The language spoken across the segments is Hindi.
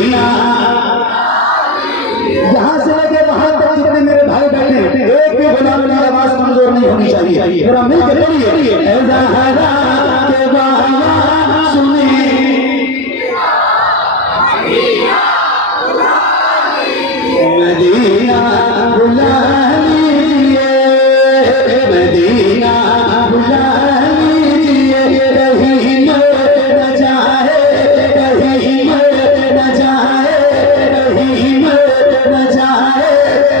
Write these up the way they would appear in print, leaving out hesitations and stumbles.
मदीना। यहाँ से लेके वहां तक जितने मेरे भाई बैठे एक भी गुलाम की आवाज कमजोर नहीं होनी चाहिए। मेरा मिलकर बोलिए ऐ ज़हरा के बाबा सुनी मदीना बुला लीजिए, मदीना बुला लीजिए, कहीं न जाए, कहीं न जाए, कहीं न जाए,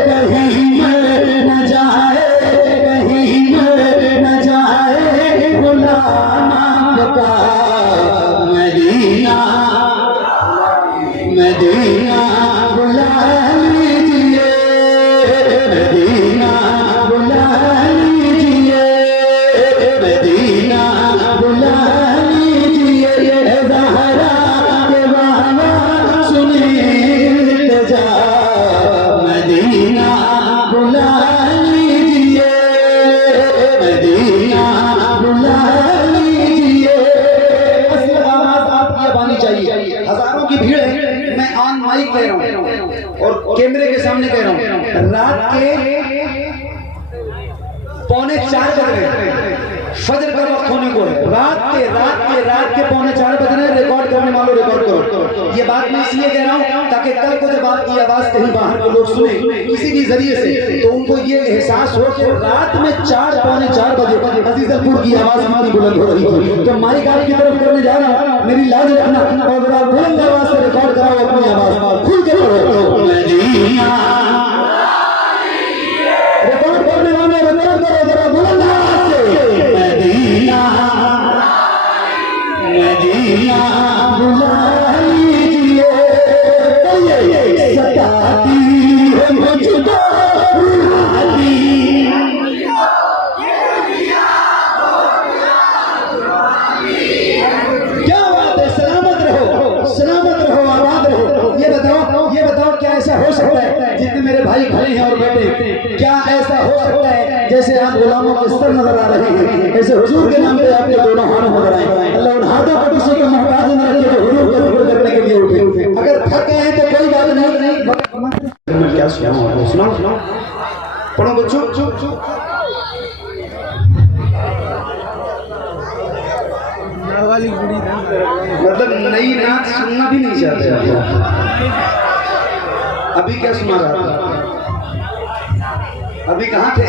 कहीं न जाए, कहीं न जाए गुलाम का मदीना, मदीना बुला लीजिए, मदीना बुला लीजिए, मदीना बुला लीजिए, ज़हरा के बाबा सुनील जा, मदीना बुला लीजिए, मदीना बुला लीजिए। असली आवाज आपकी अब आनी चाहिए। हजारों की भीड़ है, मैं ऑन माइक कह रहा हूँ और कैमरे के सामने कह रहा हूँ। रात के 3:45 बज रहे, फजर का वक्त होने को है। रात के 3:45 बज रहे। रिकॉर्ड करने वालों रिकॉर्ड करो। ये बात मैं इसलिए कह रहा हूँ ताकि कल को जब आपकी आवाज कहीं बाहर के लोग सुने किसी भी जरिए से, तो उनको ये एहसास हो कि रात में 4-4:45 बजे अजीजलपुर की आवाज हमारी बुलंद हो रही है। तो माइक आपकी तरफ करने जा रहा हूँ, मेरी लाज रखना और जरा बुलंद आवाज से रिकॉर्ड कराओ अपनी आवाज खुल के पढ़ो। मदीना रिकॉर्ड करने वाले रिकॉर्ड करो जरा बुलंद आवाज से। मदीना मदीना बुला लीजिए, सताती है मुझको रुलाती। क्या बात है, सलामत रहो, आबाद रहो। ये बताओ क्या ऐसा हो सकता है जितने मेरे भाई खड़े हैं और बैठे, क्या ऐसा हो सकता है जैसे आप गुलामों के स्तर नजर आ रहे हैं, ऐसे हुजूर के नाम पे आपके दोनों हाथ नजर आए। अल्लाह उन हाथों को किसी को मोहताज न रखे जो हुजूर का जिक्र करने के लिए उठे। अगर थक गए हैं तो कोई बात नहीं। मैं क्या सुनाऊं? पढ़ो बच्चों। मतलब नई नात सुनना भी नहीं चाहते। अभी क्या सुना रहा था? अभी कहाँ थे?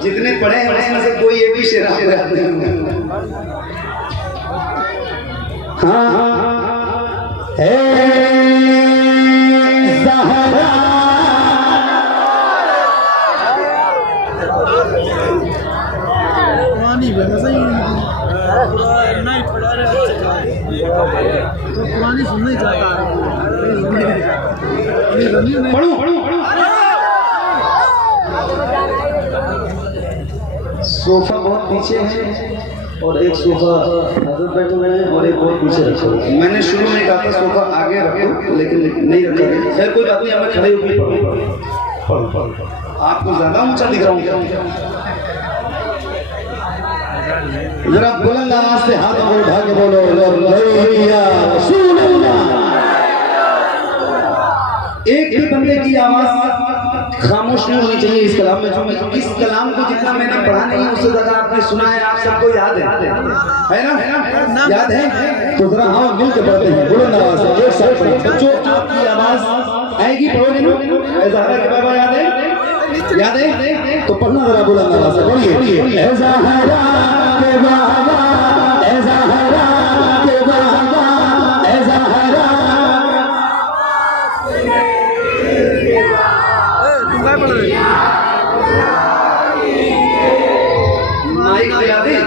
जितने पढ़े हैं उसमें से कोई ये भी शेर पुरानी सुनने जाता सोफा बहुत पीछे है और एक सोफा हजरत बैठे हुए हैं और एक बहुत पीछे रखा हुआ है। मैंने शुरू में कहा था सोफा आगे रखो, लेकिन नहीं रखा। खैर कोई बात नहीं, हमें खड़े होकर आपको ज्यादा ऊंचा दिख रहा हूँ। जरा बुलंद आवाज से हाथों को उठा के बोलो एक भी बंदे की आवाज खामोश नहीं होनी चाहिए इस कलाम में। जो इस कलाम को जितना मैंने पढ़ा नहीं उससे ज्यादा आपने सुना है, आप सबको याद है ना? याद है तो जरा हाँ मिल के पढ़ते हैं बुलंद आवाज से एक साथ। बच्चों आपकी आवाज आएगी, पढ़ोगे ना? ज़हरा के बाबा याद है तो पढ़ना जरा बुलंद आवाज से। बोलिए ज़हरा के बाबा, ज़हरा के बाबा, ज़हरा। माइक याद है?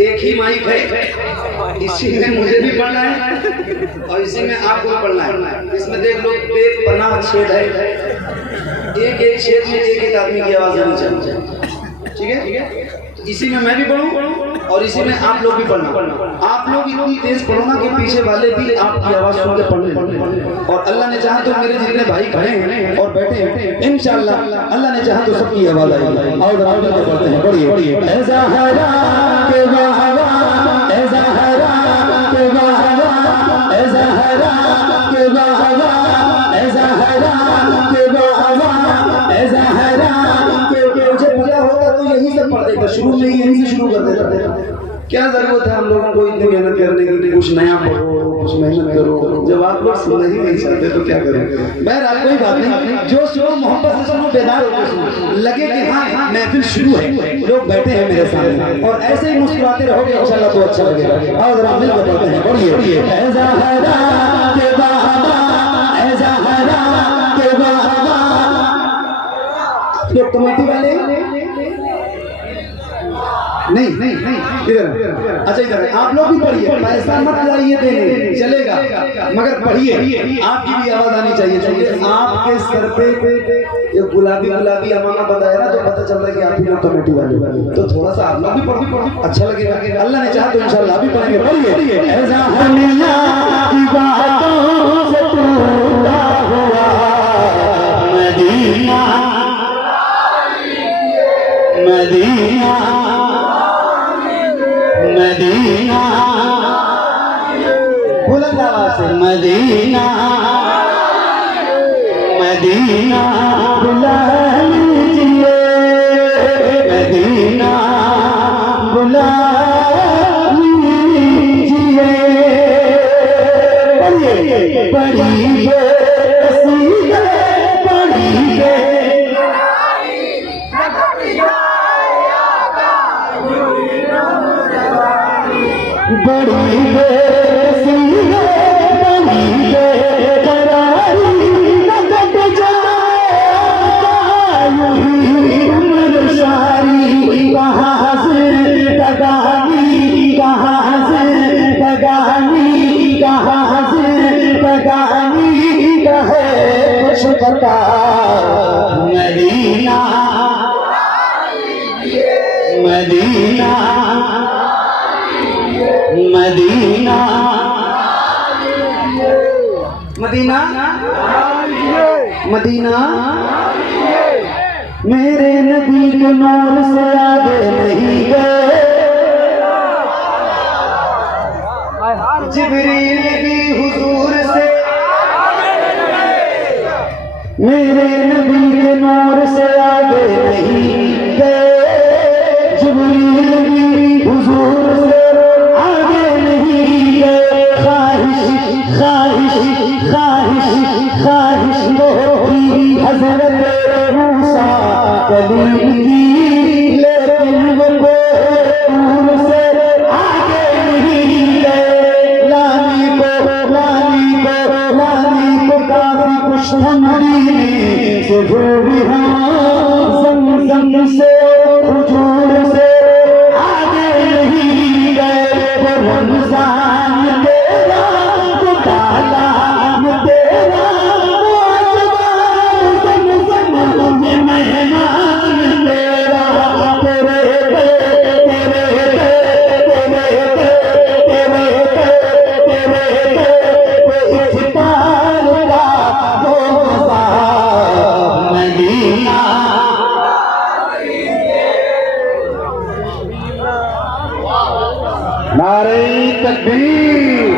एक ही माइक है, इसी में मुझे भी पढ़ना है और इसी में आपको भी पढ़ना है। इसमें देख लो बेपनाह छेद है, एक एक छेद में एक एक आदमी की आवाज आनी चाहिए। ठीक है? इसी में मैं भी पढ़ूं और इसी में आप लोग भी पढ़ना। आप लोग इतनी तेज पढ़ो ना कि पीछे वाले भी आपकी आवाज सुन के पढ़ने। और अल्लाह ने चाहा तो मेरे जितने भाई खड़े हैं और बैठे हैं, इंशाअल्लाह अल्लाह ने चाहा तो सबकी आवाज आएगी। और आगे पढ़ते हैं, पढ़िए। ज़हरा के बाबा, ज़हरा के कुछ नया पढ़ो, कुछ मेहनत करो। जब आप लोग सुनना ही नहीं चाहते तो क्या करें। बहरहाल कोई बात नहीं, जो सुनो मोहब्बत से सुनो, बेदार होकर सुनो, लगे कि हाँ महफिल शुरू है, लोग बैठे हैं मेरे सामने और ऐसे ही मुस्कुराते रहोगे इंशाल्लाह तो अच्छा लगेगा। और जरा मिल बताते हैं, बोलिए ऐसा हरा के बाबा, ऐसा हरा के बाबा। लोग कमेटी वाले नहीं इधर, अच्छा इधर आप लोग भी पढ़िए, पैसा मत लाइए देने, चलेगा मगर पढ़िए, आपकी भी आवाज आनी चाहिए। क्योंकि आपके सर पे ये गुलाबी गुलाबी अमाना बताया ना, तो पता चल रहा है कि आप ही लोग कमेटी वाले, तो थोड़ा सा आप लोग भी पढ़िए, अच्छा लगेगा। अल्लाह ने चाहा तो इंशाल्लाह भी पढ़ेंगे। पढ़िए ऐसा हनिया की बातों से टूटा हुआ मदीना, मदीना, मदीना, बुलंद आवाज से मदीना, मदीना बुला लीजिए, मदीना बुला लीजिए। पढ़िए पढ़िए पढ़िए बड़ी बेसिए बड़ी बेकरारी लगत जाए उम्र सारी, कहाँ से लगानी, कहाँ से लगानी, कहाँ से लगानी, कहे कुछ पता Medina, Medina, Medina, Medina, Medina मेरे नबी के नूर से आगे नहीं गए, जिब्रील भी हुजूर से, मेरे नबी के नूर से आगे नहीं गए, जिब्रील भी हुजूर से ख्वाहिश होती हज़रत मूसा कलीम की, लेकिन वो दूर से आगे नहीं गए। लानी को काफी कुछ ठंडी से भी हाँ ज़मज़म से हुजूर से आगे नहीं गए। रमज़ान तेरा तो ताला तेरा मेहमान तेरा, नारे तकबीर,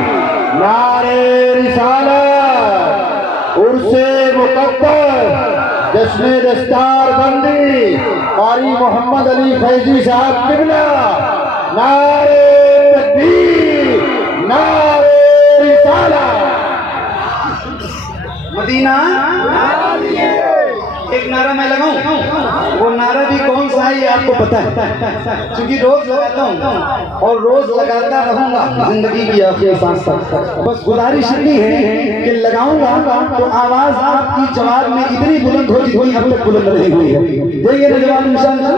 नारे रिसालत, उर्से मुक़द्दस, जश्न दस्तार बंदी कारी मोहम्मद अली फैजी साहब किबला। नारे तकबीर, नारे रिसालत। मदीना एक नारा मैं लगाऊं, वो नारा भी कौन सा है ये आपको पता है, क्योंकि रोज लगाता हूँ और रोज लगाता रहूंगा जिंदगी की आखिरी सांस तक। बस गुजारिश इतनी है कि लगाऊंगा तो आवाज आपकी जवाब में इतनी बुलंद हो जितनी अब तक बुलंद नहीं हुई है। देंगे ना जवाब इंशाअल्लाह?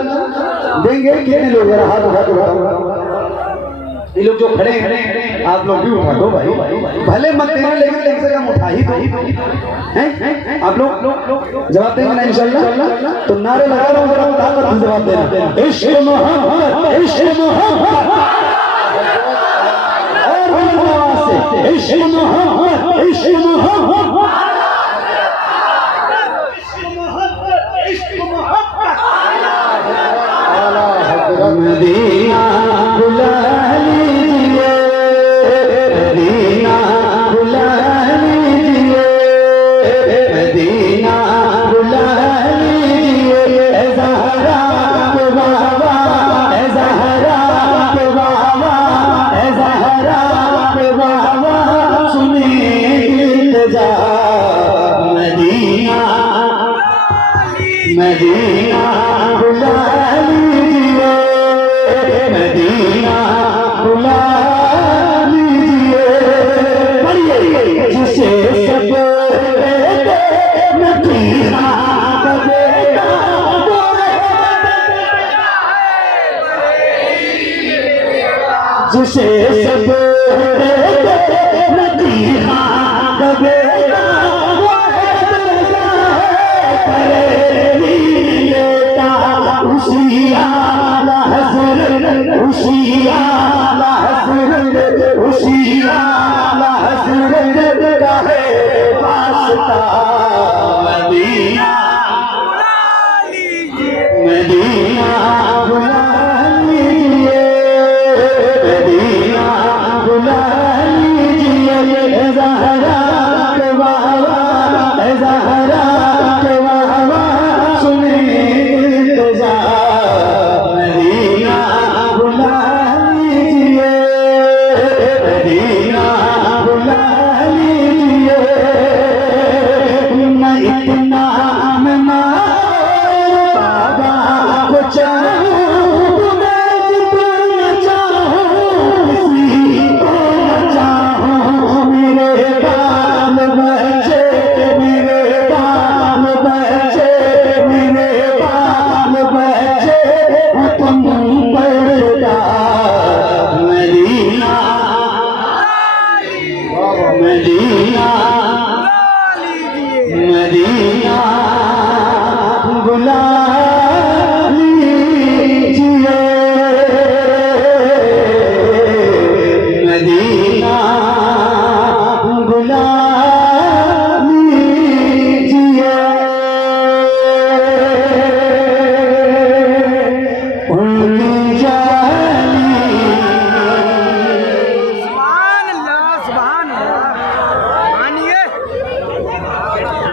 देंगे? कितने लोग हाथ उठा, ये लोग जो खड़े हैं आप लोग भी उठा दो भाई, भले मत देना लेकिन कम से कम उठा ही दो हैं। आप लोग जवाब देंगे ना इंशाअल्लाह? तो नारे लगा रहा हूँ, जरा ताकत से जवाब देना। इश्क मोहब्बत, इश्क मोहब्बत, और आवाज से इश्क मोहब्बत, इश्क मोहब्बत, इश्क मोहब्बत। मदीना बुला लीजिए, मदीना बुला लीजिए, मदीना बुला लीजिए। ऐ ज़हरा के बाबा, ऐ ज़हरा के बाबा, ऐ ज़हरा मदीना बुला लीजिए, मदीना